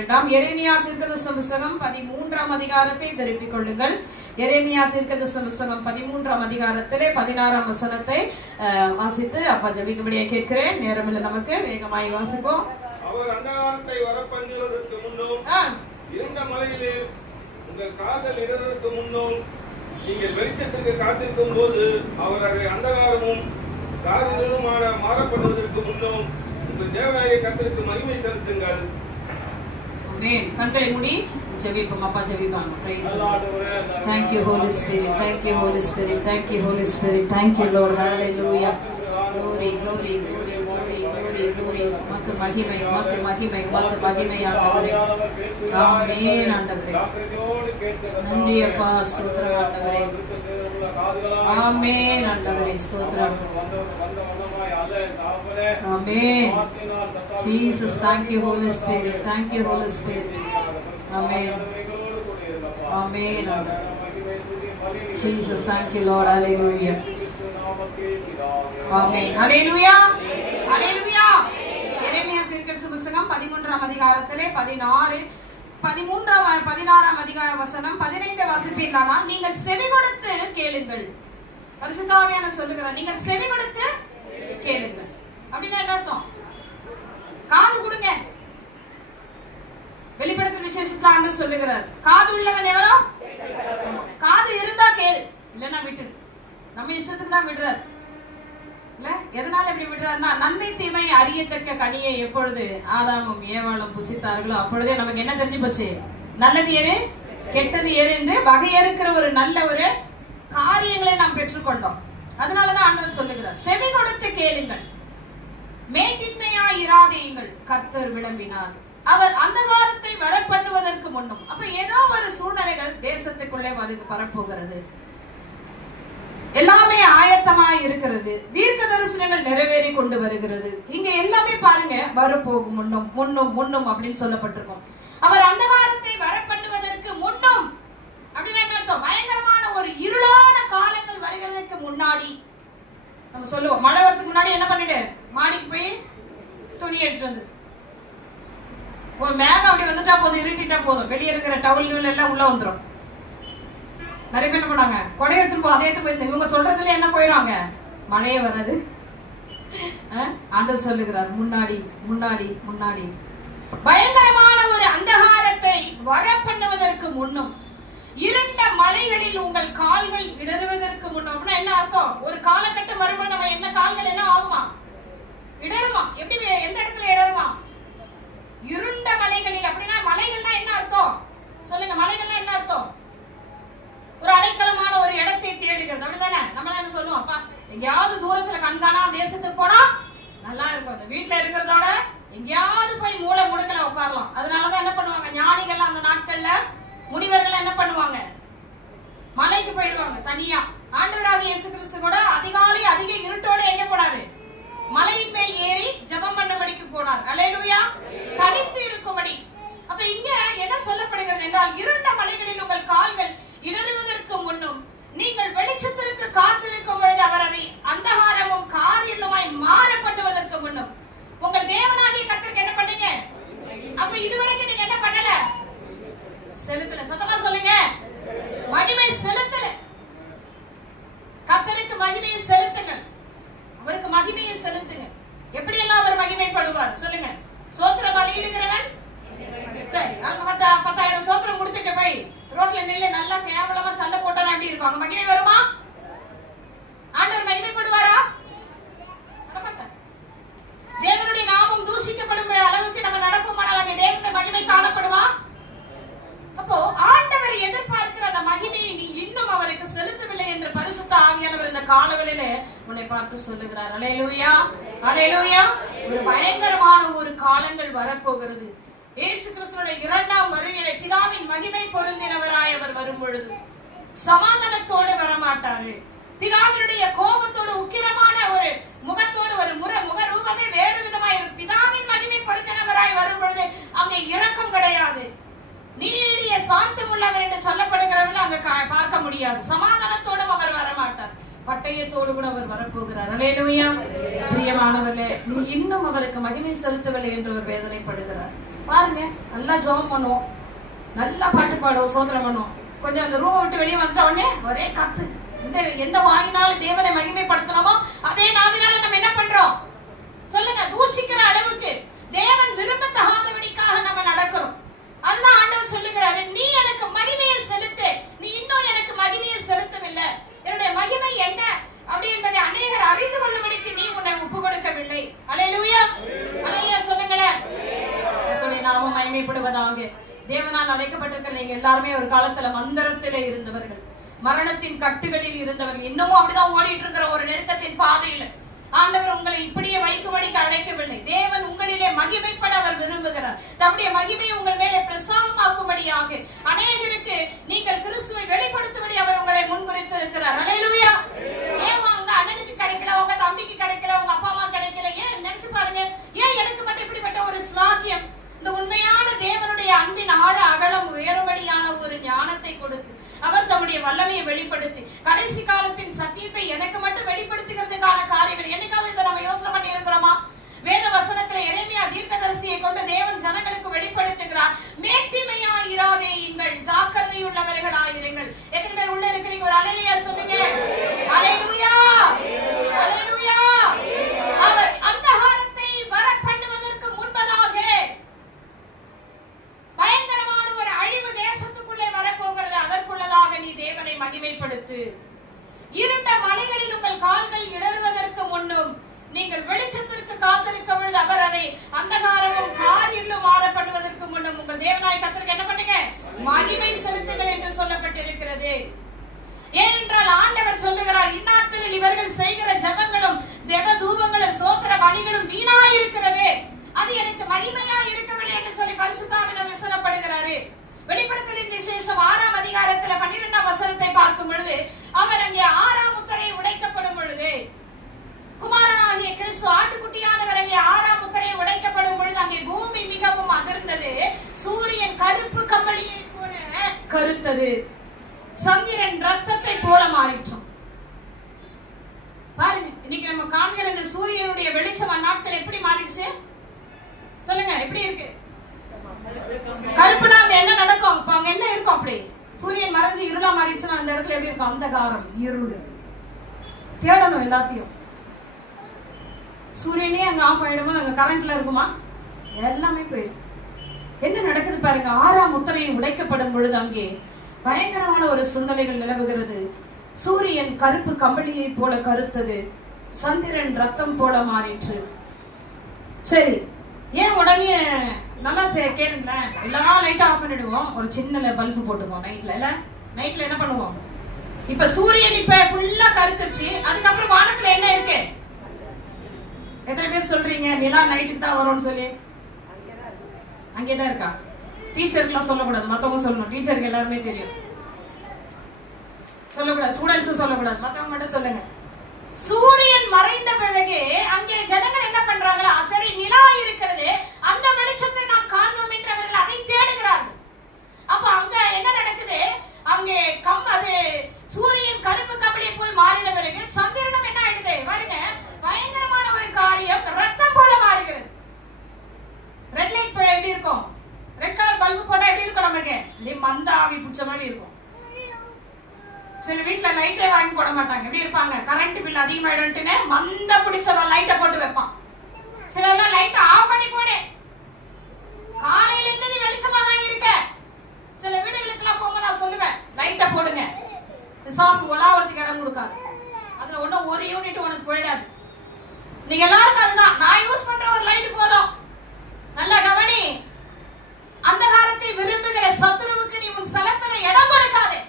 எரேமியா தீர்க்கதரிசன புத்தகம் 13ஆம் அதிகாரத்தை திருப்பிக் கொள்ளுங்கள். எரேமியா தீர்க்கதரிசன புத்தகம் 13ஆம் அதிகாரத்திலே 16ஆம் வசனத்தை வாசித்து அப்பா ஜெபிக்கும்படியாக கேட்கிறேன். நேரமில்லை நமக்கு, வேகமாய் வாசிப்போம். அவர் அந்தகாரத்தை வரப்பண்ணுவதற்கு முன்னும் இருண்ட மலையிலே உங்கள் கால்கள் இடதற்கு முன்னும் நீங்கள் வெளிச்சத்திற்கு காத்திருக்கும் போது அவர் அதை அந்தகாரமும் காரிலுமான மாறப்படுவதற்கு முன்னும் உங்கள் தேவனாகிய கர்த்தருக்கு மகிமை செலுத்துங்கள். கண்களை மூடி ஜெபிப்போம். அப்பா ஜெபிப்பாங்க. Praise the Lord. Thank you Holy Spirit. Thank you Holy Spirit. Thank you Holy Spirit. Thank you Lord. Hallelujah. Glory glory glory glory glory glory. உமக்கு மகிமை, உமக்கு மகிமை, உமக்கு மகிமை ஆண்டவரே. ஆமென் ஆண்டவரே. நன்றி அப்பா, ஸ்தோத்திரம் ஆண்டவரே. ஆமென் ஆண்டவரே, ஸ்தோத்திரம். Amen. Jesus, thank you Holy Spirit. Thank you Holy Spirit. Amen. Amen. Jesus, thank you Lord. Hallelujah. Amen. Hallelujah. Hallelujah. எரேமியா தீர்க்கதரிசன புத்தகம் 13ஆம் அதிகாரத்திலே 16ஆம் அதிகார வசனம் 15 வாசிப்பீர்களானா, நீங்கள் செவி கொடுத்து கேளுங்கள். பரிசுத்த ஆவியானவர் சொல்லுகிறார், நீங்கள் செவி கொடுத்து கேளுங்கள். அப்படின்னா என்ன அர்த்தம்? காது கொடுங்க. வெளிப்படுத்தும் விசேஷத்துல ஆண்டவர் சொல்லுகிறார், காது உள்ளவன் எவனோ காது இருந்தா கேளு, இல்லன்னா விட்டு. நம்ம இஷ்டத்துக்கு தான் விடுறாரு இல்ல. எதனால இப்படி விடுறாருன்னா, நன்மை தீமை அறியத்தக்க கனியை எப்பொழுது ஆதாமும் ஏவாளும் புசித்தார்களோ அப்பொழுதே நமக்கு என்ன தெரிஞ்சு போச்சு, நல்லது ஏறு கெட்டது ஏறு என்று வகையறுக்கிற ஒரு நல்ல ஒரு காரியங்களை நாம் பெற்றுக்கொண்டோம். அதனாலதான் ஆண்டவர் சொல்லுகிறார், செவி கொடுத்து கேளுங்கள், மேட்டின்மையாய் இராதேயுங்கள், கர்த்தர் விளம்பினார். அவர் அந்தகாரத்தை வரப்பண்ணுவதற்கு முன்னும். அப்ப ஏதோ ஒரு சூழ்நிலைகள் தேசத்துக்குள்ளே வரப்போகிறது. எல்லாமே ஆயத்தமாய் இருக்கிறது. தீர்க்க தரிசனங்கள் நிறைவேறி கொண்டு வருகிறது. இங்க எல்லாமே பாருங்க, வரப்போகும் முன்னும் முன்னும் முன்னும் அப்படின்னு சொல்லப்பட்டிருக்கும். அவர் அந்தகாரத்தை வரப்பண்ணுவதற்கு முன்னும் அப்படின்னு என்ன அர்த்தம்? பயங்கரமான ஒரு இருளான காலங்கள் வருகிறதுக்கு முன்னாடி. நம்ம சொல்லுவோம், மழை வரதுக்கு முன்னாடி என்ன பண்ணிடு, மாடிக்கு போய் துணி எடுத்து வந்து ஒரு மேகம் அப்படி வந்துட்டா போதும், இருட்டிட்டா போதும், வெளியே இருக்கிற டவுல் எல்லாம் உள்ள வந்துடும். நிறைய பேர் என்ன பண்ணாங்க, கொடை எடுத்துட்டு போ, அதே போய் இவங்க சொல்றதுல என்ன போயிடுவாங்க, மழையே வராது. ஆண்டவர் சொல்லுகிறார், முன்னாடி முன்னாடி முன்னாடி பயங்கரமான ஒரு அந்தகாரத்தை வரப்பண்ணுவதற்கு முன்னும் இருண்ட மலைகளில் உங்கள் கால்கள் இடறுவதற்கு முன்னும். என்ன அர்த்தம்? ஒரு காலகட்டம் வரும்போது நம்ம என்ன கால்கள் என்ன ஆகுமா, இடருமா. எப்படி, எந்த இடத்துல இடருமா? இருண்ட மலைகளில். அப்படின்னா மலைகள்னா என்ன அர்த்தம் சொல்லுங்க? மலைகள்னா என்ன அர்த்தம்? ஒரு அடைக்கலமான ஒரு இடத்தை தேடுகிறது, அப்படிதானே? நம்ம என்ன சொல்லுவோம், அப்பா எங்கேயாவது தூரத்துல கண்காணா தேசத்துக்கு போனா நல்லா இருக்கும். அந்த வீட்டுல இருக்கிறதோட எங்கேயாவது போய் மூளை முடுக்கல உட்காரலாம். அதனாலதான் என்ன பண்ணுவாங்க ஞானிகள் அந்த நாட்கள்ல, முனிவர்கள் என்ன பண்ணுவாங்க, மலைக்கு போயிடுவாங்க தனியா. ஆண்டவராகிய இயேசு கிறிஸ்து கூட அதிகாலை அதிக இருட்டோட எங்க போனாரு, மலையின் மேல் ஏறி ஜெபம் பண்ணபடிக்கு போனார். அல்லேலூயா. தனித்து இருக்கும்படி. அப்ப இங்க என்ன சொல்லப்படுகிறது என்றால், இருண்ட மலைகளில் உங்கள் கால்கள் இடறுவதற்கு முன்னும் நீங்கள் வெளிச்சத்திற்கு காத்திருக்கும் பொழுது அவர் அதை அந்தகாரமும் காரியமாய் மாறப்படுவதற்கு முன்னும் உங்கள் தேவனாகிய கர்த்தருக்கு என்ன பண்ணீங்க? அப்ப இதுவரைக்கும் நீங்க என்ன பண்ணல? செலுத்தல. சத்தமா சொல்லுங்க, மகிமை செலுத்தல. கர்த்தருக்கு மகிமையை செலுத்துங்கள், அவருக்கு மகிமையை செலுத்துங்க. எப்படி எல்லாம் அவர் மகிமைப்படுவார் சொல்லுங்க? சோத்திர பலியிடுகிறவன். சரி, 10,000 சோத்திரம் கொடுத்துட்டு போய் ரோட்ல நின்று நல்லா கேவலமா சண்டை போட்டா எப்படி இருக்கும்? அங்க மகிமை வருமா? ஆண்டவர் மகிமைப்படுவாரா? தேவனுடைய நாமம் தூஷிக்கப்படும் அளவுக்கு நம்ம நடப்போமானால் அங்கே தேவனுடைய மகிமை காணப்படுமா? அப்போ ஆண்டவர் எதிர்பார்க்கிற அந்த மகிமையை நீ இன்னும் அவருக்கு செலுத்தவில்லை என்று பரிசுத்த ஆவியானவர் இந்த காலவெளியிலே உன்னை பார்த்து சொல்லுகிறார். அல்லேலூயா, அல்லேலூயா. ஒரு பயங்கரமான ஒரு காலங்கள் வரப்போகிறது. இயேசு கிறிஸ்துவின் இரண்டாம் வருகையிலே பிதாவின் மகிமை பொருந்தினவராய் அவர் வரும் பொழுது சமாதானத்தோடு வரமாட்டாரு. பிதாவினுடைய கோபத்தோடு உக்கிரமான ஒரு முகத்தோடு ஒரு முக ரூபமே வேறு விதமாய் பிதாவின் மகிமை பொருந்தினவராய் வரும் பொழுது அங்கே இரக்கம் கிடையாது. நீடிய சாந்தம் உள்ளவர் என்று சொல்லப்படுகிறவர்கள் அங்க பார்க்க முடியாது. சமாதானத்தோடும் அவர் வரமாட்டார், பட்டயத்தோடு கூட அவர் வரப்போகிறார். அல்லேலூயா. பிரியமானவர்களே, நீ இன்னும் அவருக்கு மகிமை செலுத்தவில்லை என்று அவர் வேதனைப்படுகிறார். பாருங்க, நல்லா ஜெபம் பண்ணுவோம், நல்லா பாட்டு பாடுவோம், சோதனை பண்ணுவோம். கொஞ்சம் அந்த ரூம் விட்டு வெளியே வந்த உடனே ஒரே கத்து. எந்த வாயினாலும் தேவனை மகிமைப்படுத்தணுமோ அதே நாவினால நம்ம என்ன பண்றோம் சொல்லுங்க? தூஷிக்கிற அளவுக்கு தேவன் விரும்பத்தகாதபடிக்காக நம்ம நடக்கிறோம். அதுதான் ஆண்டவர் சொல்லுகிறாரு, நீ எனக்கு மகிமையை செலுத்து, நீ இன்னும் எனக்கு மகிமையை செலுத்தவில்லை. என்னுடைய மகிமை என்ன அப்படி என்பதை அநேகர் அறிந்து கொள்ளும்படிக்கு நீ உன்னை ஒப்பு கொடுக்கவில்லை. அல்லேலூயா, அல்லேலூயா சொல்லுங்களேன். கர்த்தருடைய நாமம் மகிமைப்படுவதாக. தேவனால் அழைக்கப்பட்டிருக்கிற நீங்க எல்லாருமே ஒரு காலத்துல மந்திரத்திலே இருந்தவர்கள், மரணத்தின் கட்டுகளில் இருந்தவர்கள். இன்னமும் அப்படிதான் ஓடிட்டு இருக்கிற ஒரு நெருக்கத்தின் பாதையில ஆண்டவர் உங்களை இப்படியே வைக்கும்படிக்கு அழைக்கவில்லை. தேவன் உங்களிலே மகிமைப்பட அவர் விரும்புகிறார். தம்முடைய மகிமையை உங்கள் மேலே பிரசாதமாக்கும்படியாக அநேகருக்கு நீங்கள் கிறிஸ்துவை வெளிப்படுத்தும்படி அவர் உங்களை முன்குறித்து இருக்கிறார். அல்லேலூயா. ஏன் உங்க அண்ணனுக்கு கிடைக்கல, உங்க தம்பிக்கு கிடைக்கல, உங்க அப்பா அம்மா கிடைக்கல? ஏன் நினைச்சு பாருங்க, ஏன் எனக்கு மட்டும் இப்படிப்பட்ட ஒரு ஸ்லாக்கியம்? இந்த உண்மையான தேவனுடைய அன்பின் ஆழ அகலம் உயரும்படியான ஒரு ஞானத்தை கொடுத்து அவர் தம்முடைய வல்லமையை வெளிப்படுத்தி கடைசி காலத்தின் சத்தியத்தை எனக்கு மட்டும் வெளிப்படுத்துகிறதுக்கான காரியம் என்னைக்காவது இதை நம்ம யோசனை பண்ணி இருக்கிறோமா? வேத வசனத்துல எரேமியா தீர்க்கதரிசியை கொண்டு தேவன் ஜனங்களுக்கு வெளிப்படுத்துகிறார், மேட்டிமையாயிராதேயுங்கள், ஜாக்கிரதையுள்ளவர்களாயிருங்கள். எத்தனை பேர் உள்ள இருக்கிறீங்க? ஒரு அல்லேலூயா சொல்லுங்க. அல்லேலூயா, அல்லேலூயா. அவர் அந்தகாரத்தை வர பண்ணுவதற்கு முன்பதாக பயங்கரமான ஒரு அழிவு தேசத்துக்குள்ளே வரப்போகிறது. அதற்குள்ளதாக நீ தேவனை மகிமைப்படுத்து. இருண்ட மலைகளில் உங்கள் கால்கள் இடறுவதற்கு முன்னும் நீங்கள் வெளிச்சத்திற்கு காத்திருக்க பொழுது அவர் அதை அந்தகாரமும் காரிலும் மாறப்படுவதற்கு முன்னும் உங்கள் தேவனாய் கர்த்தருக்கு என்ன பண்ணுங்க? மகிமை செலுத்துங்கள் என்று சொல்லப்பட்டிருக்கிறது. ஏனென்றால் ஆண்டவர் சொல்லுகிறார், இந்நாட்களில் இவர்கள் செய்கிற ஜெபங்களும் தேவ தூபங்களும் சோத்திர பலிகளும் வீணாயிருக்கிறது, அது எனக்கு மகிமையா இருக்கவில்லை என்று சொல்லி பரிசுத்தாவினர் விசனப்படுகிறாரு. வெளிப்படுத்தலின் விசேஷம் 6ஆம் அதிகாரத்துல 12ஆம் வசனத்தை பார்க்கும் பொழுது அவர் அங்கே 6ஆம் முத்திரை உடைக்கப்படும் பொழுது குமாரனாகிய கிறிஸ்து ஆட்டுக்குட்டியானவர் அங்கே 6ஆம் முத்திரை உடைக்கப்படும் பொழுது அங்கே பூமி மிகவும் அதிர்ந்தது, சூரியன் கருப்பு கம்பளியை போல கருத்தது, சந்திரன் ரத்தத்தை போல மாறிற்றும். பாருங்க, இன்னைக்கு நம்ம காண்கிற இந்த சூரியனுடைய வெளிச்சம் அந்நாட்கள் எப்படி மாறிடுச்சு சொல்லுங்க? எப்படி இருக்கு? கருப்புனா அங்க என்ன நடக்கும்? இப்ப அங்க என்ன இருக்கும்? அப்படி சூரியன் மறைஞ்சு இருளா மாறிடுச்சுன்னா அந்த இடத்துல எப்படி இருக்கும்? அந்தகாரம், இருள். தேடணும் எல்லாத்தையும். சூரியனே அங்க ஆஃப் ஆயிடுமோ, அங்க கரண்ட்ல இருக்குமா? எல்லாமே போயிடும். என்ன நடக்குது பாருங்க. 6ஆம் முத்திரையை உடைக்கப்படும் பொழுது அங்கே பயங்கரமான ஒரு சூழ்நிலைகள் நிலவுகிறது. சூரியன் கருப்பு கம்பளியை போல கருத்தது, சந்திரன் ரத்தம் போல மாறிற்று. சரி, ஏன் உடனே நல்லா கேளுங்க, எல்லா லைட் ஆஃப் பண்ணிடுவோம், ஒரு சின்ன பல்பு போட்டுவோம் நைட்ல. இல்ல நைட்ல என்ன பண்ணுவோம்? இப்ப சூரியன் இப்ப ஃபுல்லா கருத்துச்சு, அதுக்கப்புறம் வானத்துல என்ன இருக்கு? எத்தனை பேர் சொல்றீங்க நிலா நைட்டுக்கு தான் வரும்னு சொல்லி? அங்கேதான் இருக்கா? டீச்சருக்குலாம் சொல்லக்கூடாது, மத்தவங்க சொல்லணும். டீச்சருக்கு எல்லாருமே தெரியும், சொல்லக்கூடாது. ஸ்டூடெண்ட்ஸும் சொல்லக்கூடாது, மத்தவங்க மட்டும் சொல்லுங்க. சூரியன் மறைந்த பிறகு அங்கே ஜனங்கள் என்ன பண்றாங்களா, சரி நிலா இருக்கிறது, அந்த வெளிச்சத்தை நாம் காண்போம் என்று அவர்கள் அதை தேடுகிறார்கள். அப்ப அங்க என்ன நடக்குது? அங்கே அது சூரியன் கருப்பு கம்பளியை போல் மாறின பிறகு சந்திரனும் என்ன ஆயிடுது பாருங்க, பயங்கரமான ஒரு காரியம், ரத்தம் போல மாறுகிறது. ரெட் லைட் எப்படி இருக்கும்? ரெட் கலர் பல்பு போட்டா எப்படி இருக்கும்? நமக்கு மந்த ஆவி பிடிச்ச மாதிரி இருக்கும். சில வீட்டுல லைட்டே வாங்கி போட மாட்டாங்க, எப்படி இருப்பாங்க? கரண்ட் பில் அதிகமாயிடும்னு மந்த பிடிச்ச லைட்டை போட்டு வைப்பான். சிலர்லாம் லைட்டை ஆஃப் பண்ணி போடு, காலையில இருந்து நீ வெளிச்சமா தான் இருக்க. சில வீடுகளுக்கு எல்லாம் போகும்போது நான் சொல்லுவேன், லைட்டை போடுங்க, பிசாசு ஒலாவறதுக்கு இடம் கொடுக்காது. அதுல ஒன்னும் ஒரு யூனிட் உனக்கு போயிடாது. நீங்க எல்லாருக்கும் அதுதான். நான் யூஸ் பண்ற ஒரு லைட் போதும். நல்லா கவனி, அந்த காலத்தை விரும்புகிற சத்துருவுக்கு நீ உன் ஸ்தலத்துல இடம் கொடுக்காதே.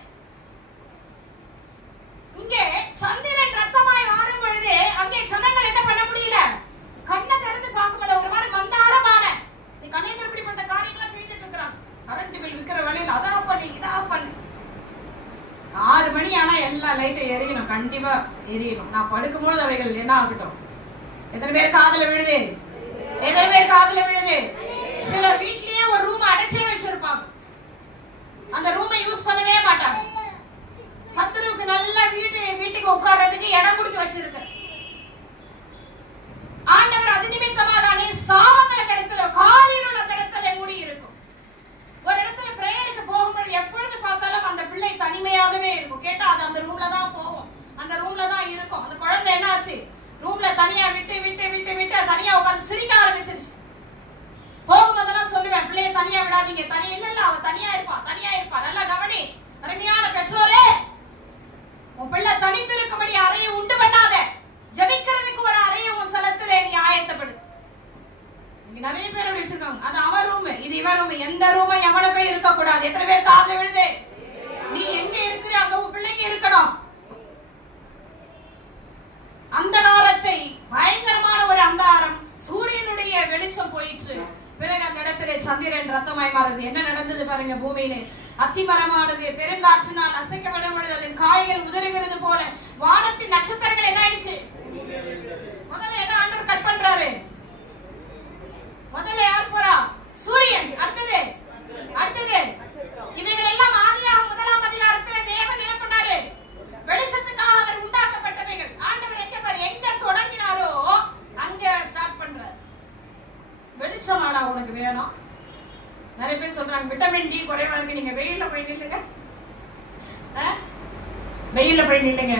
இங்கே சந்திரன் ரத்தமாய் மாறும் பொழுது அங்கே ஜனங்கள் என்ன பண்ண முடியல? கண்ணை திறந்து பார்க்க முடியல. ஒரு மாதிரி மந்தாரமான நீ கண்ணேந்திர இப்படிப்பட்ட காரியங்களை செய்துட்டு இருக்கிறான். கரண்ட் பில் விற்கிற வழியில் அதா பண்ணி இதா பண்ணு. 6 மணி ஆனா எல்லா லைட்டும் எரியணும், கண்டிப்பா எரியணும். நான் படுக்கும்போது அவைகள் என்ன ஆகட்டும். எத்தனை பேர் காதுல விழுது? எத்தனை பேர் காதுல விழுது? சிலர் வீட்லயே ஒரு ரூம் அடைச்சே வச்சிருப்பாங்க, அந்த ரூமை யூஸ் பண்ணவே மாட்டாங்க. சத்துருவுக்கு நல்ல வீட்டுக்கு உட்கார்றதுக்கு இடம் கொடுத்து வச்சிருக்க. ஆண்டவர் அது நிமித்தமாக சாவங்களை கடத்தல, காரிருள கடத்தல சொல்லாதீங்க. தனியா இல்ல, அவ தனியா இருப்பா, தனியா இருப்பா. நல்லா கவனி அருமையான பெற்றோரே, உன் பிள்ளை தனித்து இருக்கும்படி அறையை உண்டு பண்ணாத. ஜெபிக்கிறதுக்கு ஒரு அறையை உன் சலத்துல நீ ஆயத்தப்படுத்து. இங்க நிறைய பேர் வச்சிருக்காங்க, அது அவன் ரூம், இது இவன் ரூம். எந்த ரூமும் எவனுக்கும் இருக்க கூடாது. எத்தனை பேர் காதுல விழுது? நீ எங்க இருக்கிற அங்க உன் பிள்ளைங்க இருக்கணும். அந்தகாரத்தை, பயங்கரமான ஒரு அந்தாரம், சூரியனுடைய வெளிச்சம் போயிற்று. பிறகு அந்த இடத்திலே சந்திரன் ரத்தமாய் மாறுது. என்ன நடந்தது பாருங்க பூமியிலே. அத்திமரமானது பெருங்காற்றினால் அசைக்கப்படும் பொழுது அதன் காய்கள் உதறுகிறது போல வானத்தின் நட்சத்திரங்கள் என்ன ஆயிடுச்சு? முதல்ல என்ன ஆண்டவர் கட் பண்றாரு? முதல்ல யார் போறா? சூரியன். அடுத்தது இவைகள் எல்லாம் ஆதியாகமம் 1ஆம் அதிகாரத்தில் தேவன் என்ன பண்ணாரு? வெளிச்சத்துக்காக அவர் உண்டாக்கப்பட்டவைகள். ஆண்டவர் எங்க பாரு, எங்க தொடங்கினாரோ அங்க ஸ்டார்ட் பண்றாரு. வெளிச்சம் ஆனா உனக்கு வேணும். நிறைய பேர் சொல்றாங்க விட்டமின் டி குறைவா இருக்கு, நீங்க வெயில்ல போய் நில்லுங்க. வெயில்ல போய் நில்லுங்க.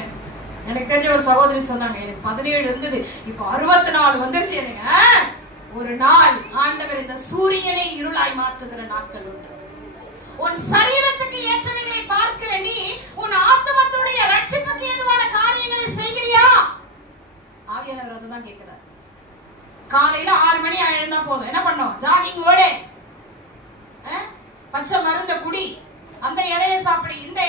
எனக்கு தெரிஞ்ச ஒரு சகோதரி சொன்னாங்க, எனக்கு 17 இருந்தது, இப்ப 64 வந்துருச்சு எனக்கு. ஒரு நாள் ஆண்டவர் இந்த சூரியனை இருளாய் மாற்றுகிற நாட்கள் உண்டு. உன் சரீரத்துக்கு ஏற்றவைகளை பார்க்கிற நீ உன் ஆத்மத்துடைய ரட்சிப்புக்கு ஏதுவான காரியங்களை செய்கிறியா? ஆவியானவர் அதுதான் கேட்கிறார். காலையில 6 மணி ஆயிருந்தா போதும், என்ன பண்ணோம்? ஜாகிங் ஓடு, பச்சை மருந்த குடி, அந்த இலையை சாப்பிடு, இந்த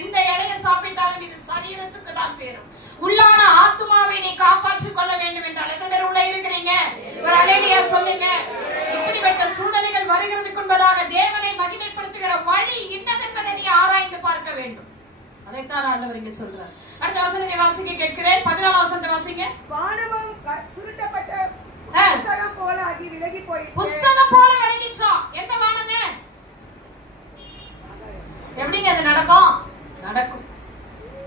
எந்த இலையை சாப்பிட்டாலும் இது சரீரத்துக்கு தான் சேரும். உள்ளான ஆத்துமாவை நீ காப்பாற்றிக் கொள்ள வேண்டும் என்றால் எத்தனை பேர் உள்ள இருக்கிறீங்க? ஒரு அல்லேலூயா சொல்லுங்க. இப்படிப்பட்ட சூழ்நிலைகள் வருகிறதுக்கு முன்பதாக தேவனை மகிமைப்படுத்துகிற வழி இன்னதென்பதை நீ ஆராய்ந்து பார்க்க வேண்டும். அதைத்தான் ஆண்டவர் இங்கே சொல்றார். அடுத்த வசனத்தை வாசிக்க கேட்கிறேன். 14ஆம் வசனத்தை வாசிங்க. வானமும் சுருட்டப்பட்ட புஸ்தகம் போல ஆகி விலகி போயிற்று. புஸ்தகம் போல விலகிற்றோம். எந்த வானங்க? எப்படிங்க அது நடக்கும்? நடக்கும்.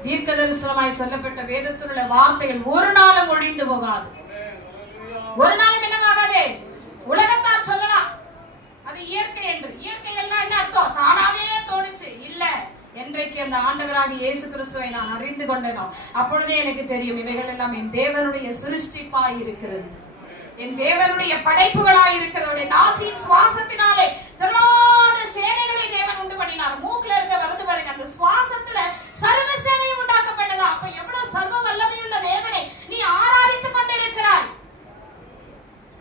தீர்க்கதரிசனமாய் சொல்லப்பட்ட வேதத்தில் உள்ள வார்த்தைகள் ஒரு நாளும் ஒழிந்து போகாது. ஒரு நாளும் என்னவாகாது? உலகத்தார் சொல்லலாம் அது இயற்கை என்று. இயற்கை எல்லாம் என்ன அர்த்தம்? தானாவே தோணுச்சு இல்ல. என்றைக்கு அந்த ஆண்டவராகிய இயேசு கிறிஸ்துவை நான் அறிந்து கொண்டேனோ அப்பொழுதே எனக்கு தெரியும் இவைகள் எல்லாம் என் தேவனுடைய சிருஷ்டிப்பாய் இருக்கிறது, என் தேவனுடைய படைப்புகளாய் இருக்கிறது. நாசியின் சுவாசத்தினாலே திரளான சேனைகளை தேவன் உண்டு பண்ணினார். மூக்குல இருக்க வருது பாருங்க, அந்த சுவாசத்துல சர்வ சேனையும் உண்டாக்கப்பட்டதா. அப்ப எவ்வளவு சர்வ வல்லமையுள்ள தேவனை நீ ஆராதித்துக் கொண்டிருக்கிறாய்.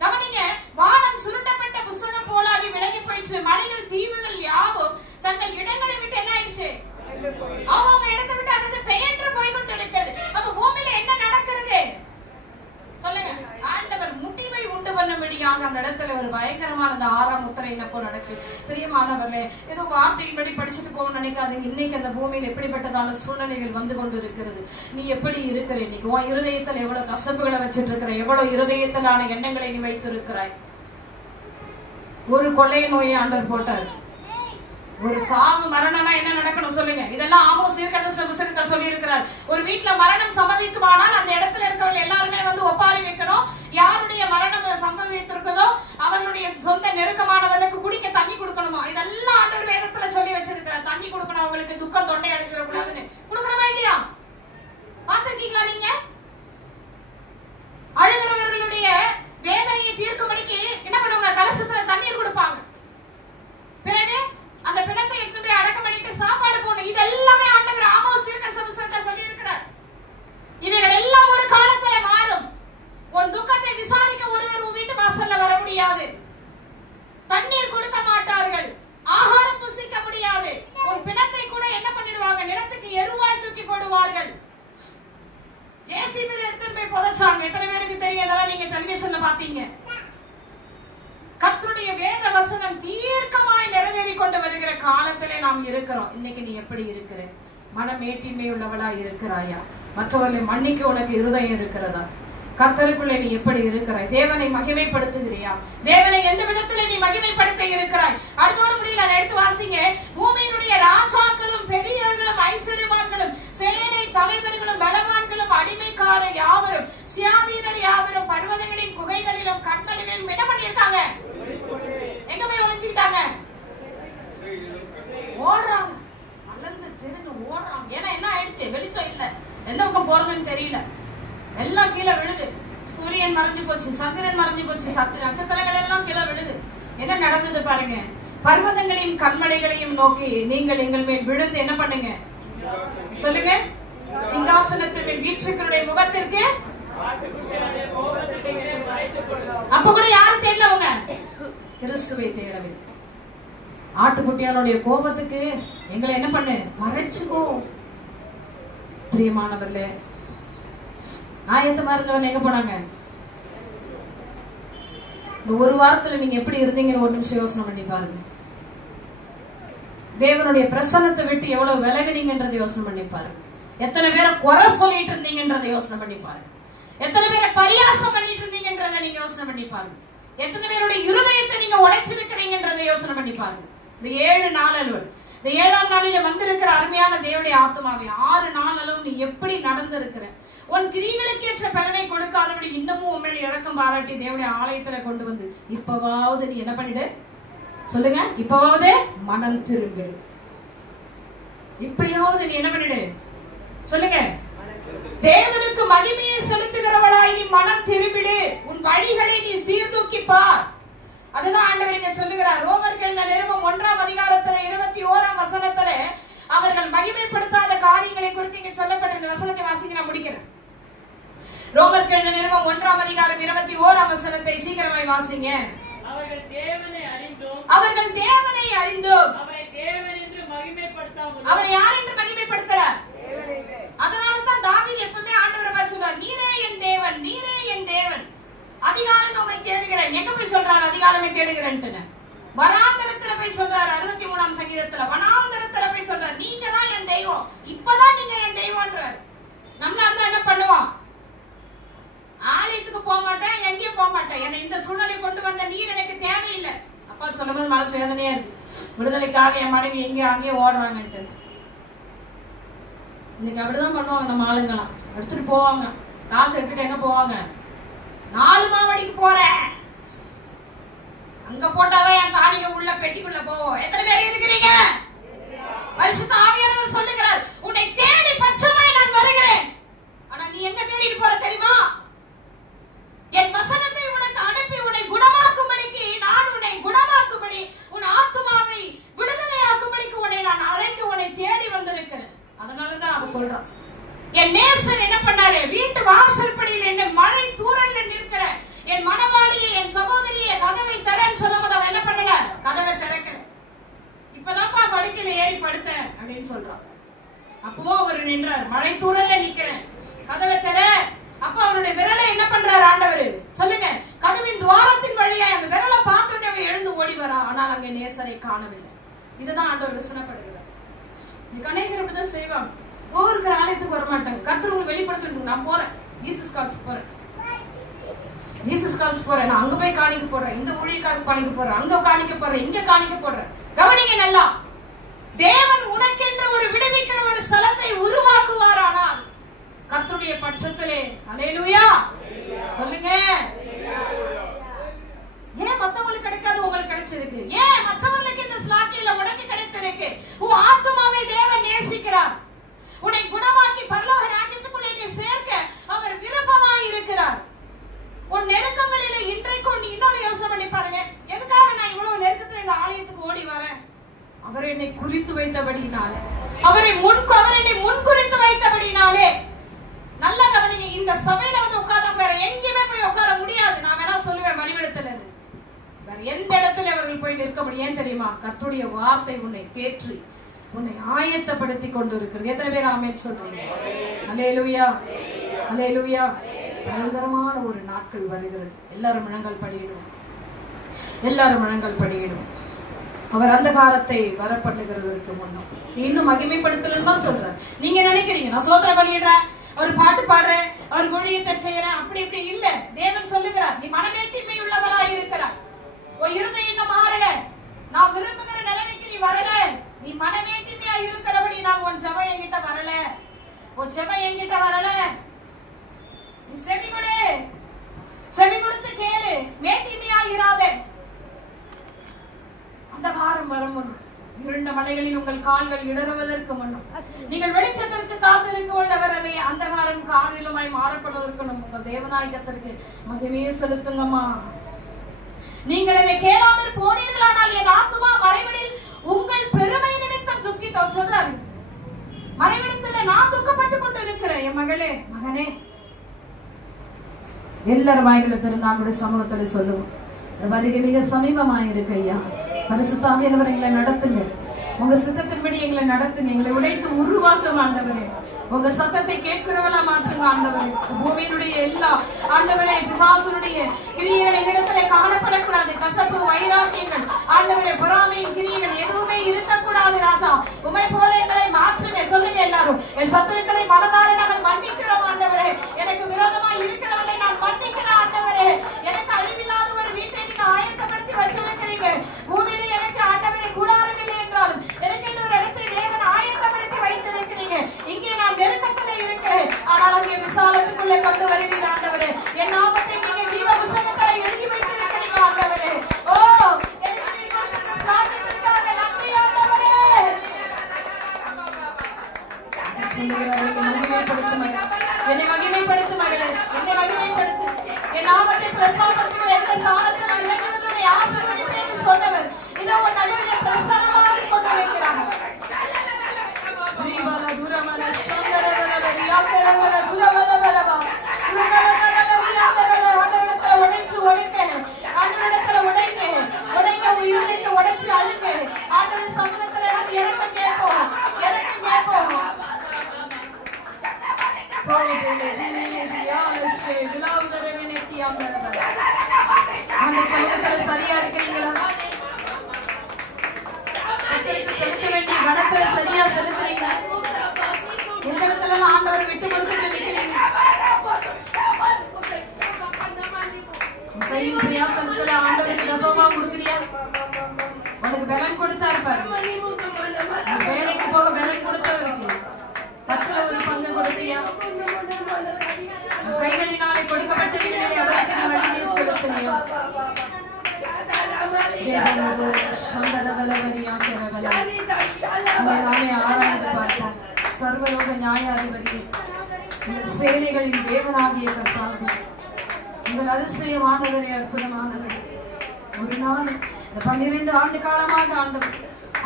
கவனிங்க, வானம் சுருட்டப்பட்ட புஸ்தகம் போலாகி விலகி போயிற்று. மலைகள் தீவுகள் யாவும் தங்கள் இடங்களை விட்டு என்ன ஆயிடுச்சு? அவங்க இடத்தை விட்டு அது பெயன்று போய்கொண்டு இருக்கிறது. அப்ப பூமியில என்ன நடக்கிறது சொல்லுங்க? ஆண்டவர் முடிவை உண்டு பண்ணும்படியாக அந்த இடத்துல ஒரு பயங்கரமான அந்த 6ஆம் முத்திரை என்னப்போ நடக்குது. பிரியமானவர்களே, ஏதோ வார்த்தையின்படி படிச்சுட்டு போகணும்னு நினைக்காதீங்க. இன்னைக்கு அந்த பூமியில் எப்படிப்பட்டதான சூழ்நிலைகள் வந்து கொண்டு இருக்கிறது. நீ எப்படி இருக்கிற? இன்னைக்கு உன் இருதயத்தில் எவ்வளவு கசப்புகளை வச்சிட்டு இருக்கிற, எவ்வளவு இருதயத்திலான எண்ணங்களை நீ வைத்திருக்கிறாய். ஒரு கொள்ளை நோயை ஆண்டவர் போட்டார். ஒரு சாவு மரணம்னா என்ன நடக்கணும் சொல்லுங்க? இதெல்லாம் ஆமோஸ் தீர்க்கதரிசன புத்தகத்துல சொல்லி இருக்கிறார். ஒரு வீட்டுல மரணம் சம்பவிக்குமானால் அந்த இடத்துல இருக்கிறவங்க எல்லாருமே வந்து ஒப்பாரி வைக்கணும். யாருடைய மரணம் சம்பவித்திருக்கிறதோ அவர்களுடைய சொந்த நெருக்கமானவர்களுக்கு குடிக்க தண்ணி கொடுக்கணுமா. இதெல்லாம் ஆண்டவர் வேதத்துல சொல்லி வச்சிருக்கிறார். தண்ணி கொடுக்கணும், அவங்களுக்கு துக்கம் தொண்டை அடைச்சிடக்கூடாதுன்னு. கொடுக்கறவா இல்லையா? பாத்திருக்கீங்களா நீங்க? அழுகிறவர்களுடைய வேதனையை தீர்க்கும்படிக்கு என்ன பண்ணுவாங்க? கலசத்துல தண்ணீர் கொடுப்பாங்க. பிறகு அந்த பிணத்தை எடுத்து போய் அடக்கம் பண்ணிட்டு சாப்பாடு போடணும். இதெல்லாமே ஆண்டவர் ஆமோஸ் தீர்க்கதரிசன புத்தகத்துல சொல்லி இருக்கிறார். இவைகள் எல்லாம் ஒரு காலத்துல மாறும். உன் துக்கத்தை விசாரிக்க ஒருவர் உன் வீட்டு வாசல்ல வர முடியாது. தண்ணீர் கொடுக்க மாட்டார்கள். ஆகாரம் புசிக்க முடியாது. உன் பிணத்தை கூட என்ன பண்ணிடுவாங்க? நிலத்துக்கு எருவாய் தூக்கி போடுவார்கள். ஜேசிபில எடுத்து போய் புதைச்சாங்க. எத்தனை பேருக்கு தெரியும்? இதெல்லாம் நீங்க டெலிவிஷன்ல பாத்தீங்க. கர்த்தருடைய வேத வசனம் தீர்க்கமாய் நிறைவேறி கொண்டு வருகிற காலத்திலே நாம் இருக்கிறோம். இன்னைக்கு நீ எப்படி இருக்கிற? மனமேட்டின்மை உள்ளவளா இருக்கிறாயா? மற்றவர்களை மன்னிக்க உனக்கு இருதயம் இருக்கிறதா? கர்த்தருக்குள்ளே நீ எப்படி இருக்கிறாய்? தேவனை மகிமைப்படுத்துகிறியா? தேவனை எந்த விதத்துல நீ மகிமைப்படுத்த இருக்கிறாய்? அடுத்தோடு முடியல, அதை எடுத்து வாசிங்க. பூமியினுடைய ராஜாக்களும் பெரியவர்களும் ஐஸ்வர்யவான்களும் சேனை தலைவர்களும் பலவான்களும் அடிமைக்கார யாவரும் சியாதீனர் யாவரும் பர்வதங்களின் குகைகளிலும் கண்மலைகளிலும் என்ன பண்ணிருக்காங்க? எங்க போய் ஒளிஞ்சுக்கிட்டாங்க? ஓடுறாங்க. அலந்து திறந்து ஓடுறாங்க. ஏன்னா என்ன ஆயிடுச்சு? வெளிச்சம் இல்ல, எந்த பக்கம் போறதுன்னு தெரியல. எல்லாம் கீழே விழுது. சூரியன் மறைஞ்சு போச்சு, சந்திரன் மறைஞ்சு போச்சு, நட்சத்திரங்கள் எல்லாம் கீழே விழுது. என்ன நடந்தது பாருங்க. பர்வதங்களையும் கண்மலைகளையும் நோக்கி நீங்கள் எங்கள் மேல் விழுந்து என்ன பண்ணுங்க சொல்லுங்க. சிங்காசனத்தின் மேல் வீற்றிருக்கிறவருடைய முகத்திற்கு அப்ப கூட யாரும் தேடவங்க கிறிஸ்துவை தேடவே. ஆட்டுக்குட்டியானுடைய கோபத்துக்கு எங்களை என்ன பண்ணு மறைச்சுக்கோ. பிரியமானவர்களே, ஆயத்தமா இருந்தவங்க எங்க போனாங்க? இந்த ஒரு வாரத்துல நீங்க எப்படி இருந்தீங்கன்னு ஒரு நிமிஷம் யோசனை பண்ணி பாருங்க. தேவனுடைய பிரசன்னத்தை விட்டு எவ்வளவு விலகினீங்கன்றதை யோசனை பண்ணி பாருங்க. எத்தனை பேரை குறை சொல்லிட்டு இருந்தீங்கன்றதை யோசனை பண்ணி பாருங்க. எத்தனை பேரை பரியாசம் பண்ணிட்டு இருந்தீங்கன்றதை நீங்க யோசனை பண்ணி பாருங்க. எத்தனை பேருடைய இருதயத்தை நீங்க உடைச்சிருக்கிறீங்கன்றதை யோசனை பண்ணி பாருங்க. இந்த 7 நாளளவு, இந்த 7ஆம் நாளில வந்திருக்கிற அருமையான தேவனுடைய ஆத்துமாவே, 6 நாளளவு நீ எப்படி நடந்திருக்கிற? உன் கிரியைகளுக்கேற்ற பலனை கொடுக்காதபடி இன்னமும் உன் மேல் இரக்கம் பாராட்டி தேவனுடைய ஆலயத்துல கொண்டு வந்து இப்பவாவது நீ என்ன பண்ணிடு சொல்லுங்க. இப்பவாவது மனம் திரும்பு. இப்பயாவது நீ என்ன பண்ணிடு சொல்லுங்க. தேவனுக்கு மகிமையை செலுத்துகிறவளாய் நீ மனம் திரும்பிடு. உன் வழிகளை நீ சீர்தூக்கி பார். அதுதான் ஆண்டவர் இங்க சொல்லுகிறார். ரோமர்கள் நிருபம் 1ஆம் அதிகாரத்துல 21ஆம் வசனத்துல அவர்கள் மகிமைப்படுத்தாத காரியங்களை குறித்து இங்க சொல்லப்பட்டிருந்த வசனத்தை வாசிக்க நான் முடிக்கிறேன். ரோமர்கள் நிருபம் 1ஆம் அதிகாரம் 21ஆம் வசனத்தை சீக்கிரமாய் வாசிங்க. அவர்கள் தேவனை அறிந்தோம் அவரை தேவன் என்று மகிமைப்படுத்தாமல் அவர் யார் என்று மகிமைப்படுத்துறார்? அதனாலதான் தாவீது எப்பவுமே ஆண்டவரை பார்த்து சொல்றார், நீரே என் தேவன், நீரே என் தேவன், அதிகாலம் உம்மை தேடுகிறேன். எங்க போய் சொல்றாரு அதிகாலமே தேடுகிறேன்ட்டு? வனாந்தரத்துல போய் சொல்றாரு. 63ஆம் சங்கீதத்துல வனாந்தரத்துல போய் சொல்றாரு, நீங்க தான் என் தெய்வம், இப்பதான் நீங்க என் தெய்வம்ன்றார். நம்மளால என்ன பண்ணுவோம்? ஆலயத்துக்கு போக மாட்டேன், எங்கேயும் போக மாட்டேன், என்னை இந்த சூழ்நிலை கொண்டு வந்த நீர் எனக்கு தேவையில்லை. அப்பா சொல்லும் போது மனசு வேதனையா இருக்கு. விடுதலைக்காக என் மனைவி எங்கேயும் அங்கேயும் ஓடுறாங்கன்ட்டு. இன்னைக்கு அப்படிதான் பண்ணுவாங்க நம்ம ஆளுங்கெல்லாம். எடுத்துட்டு போவாங்க, காசு எடுத்துட்டு எங்க போவாங்க? 4 மாவடிக்கு போறேன், அங்க போட்டாதான் என் காணிக்க உள்ள பெட்டிக்குள்ள போவோம். எத்தனை பேர் இருக்கிறீங்க? பரிசுத்த ஆவியானவர் சொல்லுகிறார், உன்னை தேடி பட்சமாய் நான் வருகிறேன். ஆனா நீ எங்க தேடிட்டு போற தெரியுமா? என் வசனத்தை உனக்கு அனுப்பி உன்னை குணமாக்கும்படிக்கு, நான் உன்னை குணமாக்கும்படி, உன் ஆத்துமாவை விடுதலையாக்கும்படிக்கு உன்னை நான் அழைத்து உன்னை தேடி வந்திருக்கிறேன். அதனாலதான் அவன் சொல்றான், என் நேசர் என்ன பண்ணாரு? வீட்டு வாசற்படியில் என்ன மழை தூரல்ல நிற்கிற என் மனவாளியை, என் சகோதரியை கதவை தரேன்னு சொல்லும்போது அவன் என்ன பண்ணல? கதவை திறக்கல. இப்பதான்ப்பா படுக்கையில ஏறி படுத்தேன் அப்படின்னு சொல்றான். அப்பவும் அவர் நின்றார். மழை தூரல்ல நிக்கிறேன், கதவை தர. அப்ப அவருடைய விரலை என்ன பண்றாரு ஆண்டவர் சொல்லுங்க. கதவின் துவாரத்தின் வழியா அந்த விரலை பார்த்துட்டு அவன் எழுந்து ஓடி வரா. ஆனால் அங்கே நேசரை காணவில்லை. இதுதான் ஆண்டவர் விசனப்படுகிறார். அநேகர் அப்படிதான் செய்வாங்க. போகிற ஆலயத்துக்கு வரமாட்டாங்க. கர்த்தர் உங்களுக்கு வெளிப்படுத்துறதுக்கு நான் போறேன், ஜீசஸ் கால்ஸ் போறேன், ஜீசஸ் கால்ஸ் போறேன், நான் அங்க போய் காணிக்க போடுறேன், இந்த ஊழியக்காரருக்கு காணிக்க போடுறேன், அங்க காணிக்க போடுறேன், இங்க காணிக்க போடுறேன். கவனிங்க நல்லா, தேவன் உனக்கென்று ஒரு விடுவிக்கிற ஒரு ஸ்தலத்தை உருவாக்குவாரானால் கர்த்தருடைய பட்சத்திலே அல்லேலூயா சொல்லுங்க. ஏன் மத்தவங்களுக்கு கிடைக்காது உங்களுக்கு கிடைச்சிருக்கு? ஏன் மற்றவர்களுக்கு இந்த ஸ்லாக்கில உனக்கு கிடைத்திருக்கு? உன் ஆத்துமாவை தேவன் நேசிக்கிறார். உன்னை குணமாக்கி பரலோக ராஜ்யத்துக்குள்ளே நீ சேர்க்க அவர் விருப்பமாய் இருக்கிறார். உன் நெருக்கங்களில இன்றைக்கும் நீ இன்னொரு யோசனை பண்ணி பாருங்க, எதுக்காக நான் இவ்வளவு நெருக்கத்துல இந்த ஆலயத்துக்கு ஓடி வரேன்? அவர் என்னை குறித்து வைத்தபடினாலே, அவர் என்னை முன்குறித்து வைத்தபடினாலே. நல்ல கவனிங்க, இந்த சபையில வந்து உட்கார்ந்து வேற எங்கேயுமே போய் உட்கார முடியாது. நான் வேணா சொல்லுவேன், மணிவிடத்துல வேற எந்த இடத்துல அவர்கள் போய் நிற்க முடியும்? ஏன் தெரியுமா? கர்த்தருடைய வார்த்தை உன்னை தேற்றி உன்னை ஆயத்தப்படுத்தி கொண்டு இருக்கிறது. எத்தனை பேர் ஆமென் சொல்றீங்க? அல்லேலூயா, அல்லேலூயா. பயங்கரமான ஒரு நாட்கள் வருகிறது. எல்லாரும் முழங்கால் படியிடும், எல்லாரும் முழங்கால் படியிடும். அவர் அந்த காலத்தை வரப்பண்ணுகிறதற்கு முன்னும் இன்னும் மகிமைப்படுத்தலன்னு தான் சொல்றாரு. நீங்க நினைக்கிறீங்க நான் சோத்திர பண்ணிடுறேன், அவர் பாட்டு பாடுறேன், அவர் ஊழியத்தை செய்யறேன், அப்படி இப்படி இல்ல. தேவன் சொல்லுகிறார், நீ மனமேட்டிமை உள்ளவளா இருக்கிறார். உன் இருதயம் இன்னும் மாறல, நான் விரும்புகிற நிலைமைக்கு நீ வரல. நீ மனமேட்டிமையா இருக்கிறபடி நான் உன் ஜெபம் என்கிட்ட வரல, உன் ஜெபம் என்கிட்ட வரல. நீ செவி கொடு, செவி கொடுத்து கேளு, மேட்டிமையா இராதே. அந்த காலம் வரும் முன், இருண்ட மலைகளில் உங்கள் கால்கள் இடறுவதற்கு முன்னும் நீங்கள் வெளிச்சத்திற்கு காத்திருக்க உள்ளவர் அதை அந்த காலம் காலிலுமாய் மாறப்படுவதற்கு உங்கள் தேவநாயகத்திற்கு மகிமையை செலுத்துங்கம்மா. நீங்கள் இதை கேளாமல் போனீர்களானால் என் ஆத்துமா மறைவிடில் உங்கள் பெருமை நிமித்தம் துக்கித்தோம் சொல்றாரு. மறைவிடத்துல நான் துக்கப்பட்டு கொண்டு இருக்கிறேன். என் மகளே, மகனே, எல்லாரும் வாய்களை திறந்து ஆண்டவருடைய சமூகத்துல சொல்லுவோம். வருகை மிக சமீபமாயிருக்கு ஐயா. பரிசுத்த ஆவியானவர் எங்களை நடத்துங்க. உங்க சித்தத்தின்படி எங்களை நடத்துங்க. எங்களை உடைத்து உருவாக்கும் ஆண்டவரே. உங்க சத்தத்தை கேட்கிறவளா மாற்றுங்க ஆண்டவரே. பூமியினுடைய எல்லா ஆண்டவரே பிசாசுடைய கிரியைகளை இடத்துல காணப்படக்கூடாது. கசப்பு, வைராக்கியங்கள், ஆண்டவரே பொறாமையின் கிரியைகள் எதுவுமே இருக்கக்கூடாது ராஜா. உமை போல எங்களை மாற்றுங்க. சொல்லுங்க எல்லாரும். என் சத்துருக்களை மனதார நாங்கள் மன்னிக்கிறோம் ஆண்டவரே. எனக்கு விரோதமாய் இருக்கிறவர்களை நான் மன்னிக்கிறேன் ஆண்டவரே. எனக்கு அழிவில்லாத ஒரு வீட்டை நீங்க ஆயத்தப்படுத்தி வச்சிருக்கிறீங்க. பூமியில எனக்கு ஆண்டவரே கூடாரம் இல்லை என்றாலும் எனக்கு இன்னொரு இடத்தை தேவன் ஆயத்தப்படுத்தி வைத்திருக்கிறீங்க. இங்கே நான் நெருக்கத்துல இருக்கிறேன், ஆனால் அங்கே விசாலத்துக்குள்ளே கொண்டு வருவீங்க ஆண்டவரே. என் நாமத்தை நீங்க ஜீவ புத்தகத்துல எழுதி வைத்திருக்கிறீங்க ஆண்டவரே. ஓ, எனக்கு நீ கொடுத்த சாட்சியத்திற்காக நன்றி ஆண்டவரே. என்னை மகிமைப்படுத்து மகளே, என்னை மகிமைப்படுத்து. என் நாமத்தை பிரஸ்தாபப்படுத்துகிற எந்த ஸ்தானத்தில் நான் இறங்கி வந்து உன்னை ஆசீர்வதிப்பேன் என்று சொன்னவர் இதோ உன் நடுவிலே பிரசன்னமாக கொண்டு வைக்கிறார். சரியா இருக்கிறீங்களா? செலுத்த வேண்டிய கணத்தை சரியா செலுத்துறீங்களா? எந்த இடத்துல ஆண்டவர் விட்டு கொடுத்து நிற்கிறீங்க? கையின் பிரியாசனத்துல ஆண்டவருக்கு தசோமா கொடுக்குறியா? உனக்கு பலன் கொடுத்தா இருப்பாரு. வேலைக்கு போக பலன் கொடுத்தவருக்கு 10ல ஒரு பங்கு கொடுத்தியா? கைகளினாலே கொடுக்கப்பட்டவர்களை அவருக்கு வழியை செலுத்தினியா? ஆராய்ந்து பார்ப்போம். சர்வலோக நியாயாதிபதியே, சேனைகளின் தேவனாகிய கர்த்தாவே, உங்கள் அதிசயமானவரே, அற்புதமானவரே. ஒரு நாள் இந்த 12 ஆண்டு காலமாக ஆண்டவர்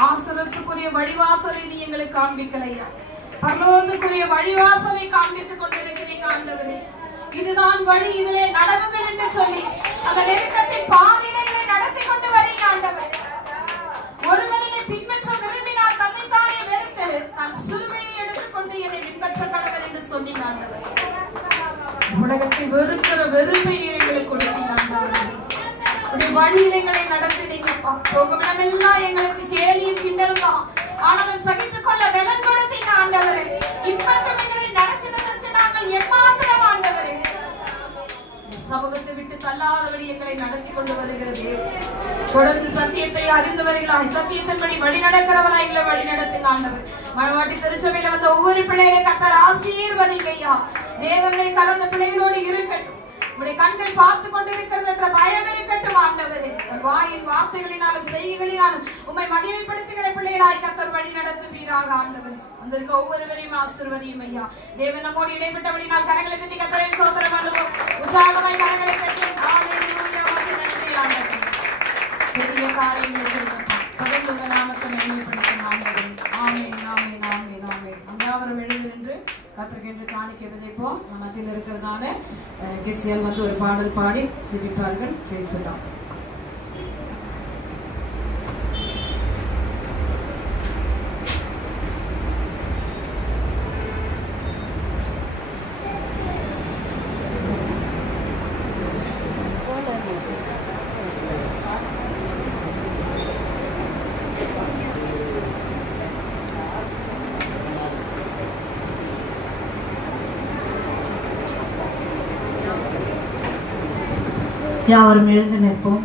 ஆசுரத்துக்குரிய வழிவாசலை நீ எங்களுக்கு காண்பிக்கலையா? பரலோகத்துக்குரிய வழிவாசலை காண்பித்துக் கொண்டிருக்கிறீங்க ஆண்டவரே. இதுதான் வழி, இதிலே நடவுகள் என்று சொல்லி அந்த நெருக்கத்தின் பாதைகளை நடத்தி கொண்டு வரீங்க ஆண்டவர். ஒருவனை பின்பற்ற விரும்பினால் தன்னைத்தானே வெறுத்து நான் சிலுவையை எடுத்துக்கொண்டு என்னை பின்பற்ற கடவர் என்று சொன்னீங்க ஆண்டவர். உலகத்தை வெறுக்கிற வெறுப்பை எங்களுக்கு கொடுத்தீங்க ஆண்டவர். வழியிலைகளை நடத்தினீங்கப்பா. போகமெல்லாம் எங்களுக்கு கேலியும் கிண்டலும் தான், ஆனாலும் சகித்துக் கொள்ள பலன் கொடுத்தீங்க ஆண்டவரே. இப்பட்டும் எங்களை நடத்தினதற்கு நாங்கள் எம்மாத்திரம் ஆண்டவரே. சமூகத்தை விட்டு தள்ளாதபடி எங்களை நடத்தி கொண்டு வருகிறது. தொடர்ந்து சத்தியத்தை அறிந்தவர்களாய் சத்தியத்தின்படி வழி நடக்கிறவராய் எங்களை வழி நடத்தின ஆண்டவர். மணவாட்டி திருச்சபையில வந்த ஒவ்வொரு பிள்ளைகளை கர்த்தர் ஆசீர்வதிங்கய்யா. தேவனை கலந்த பிள்ளைகளோடு இருக்கட்டும். உடைய கண்கள் பார்த்து கொண்டிருக்கிறது என்ற பயம் இருக்கட்டும் ஆண்டவரே. வாயின் வார்த்தைகளினாலும் செய்திகளினாலும் உம்மை மகிமைப்படுத்துகிற பிள்ளைகளாய் கர்த்தர் வழி நடத்துவீராக ஆண்டவர். வந்திருக்க ஒவ்வொருவரையும் ஆசீர்வதியும் ஐயா. தேவன் நம்மோடு இடைப்பட்டபடினால் கரங்களை தட்டி கர்த்தரை ஸ்தோத்திரம் பண்ணுவோம். உற்சாகமாய் கரங்களை தட்டி ஹல்லேலூயா நன்றி ஆண்டவரே. பெரிய காரியங்களை செய்தப்பா. தொடர்ந்து உங்க நாமத்தை மகிமைப்படுத்தும் ஆண்டவரே. ஆமென் ஆமென் ஆமென் ஆமென். அங்கேவரும் எழுந்து நின்று கர்த்தருக்கு என்று காணிக்கை விதைப்போம். மத்தியில் இருக்கிறதால கெட்சியல் வந்து ஒரு பாடல் பாடி ஜெபிப்பார்கள். பேசலாம். யாவரும் எழுந்து நிற்போம்.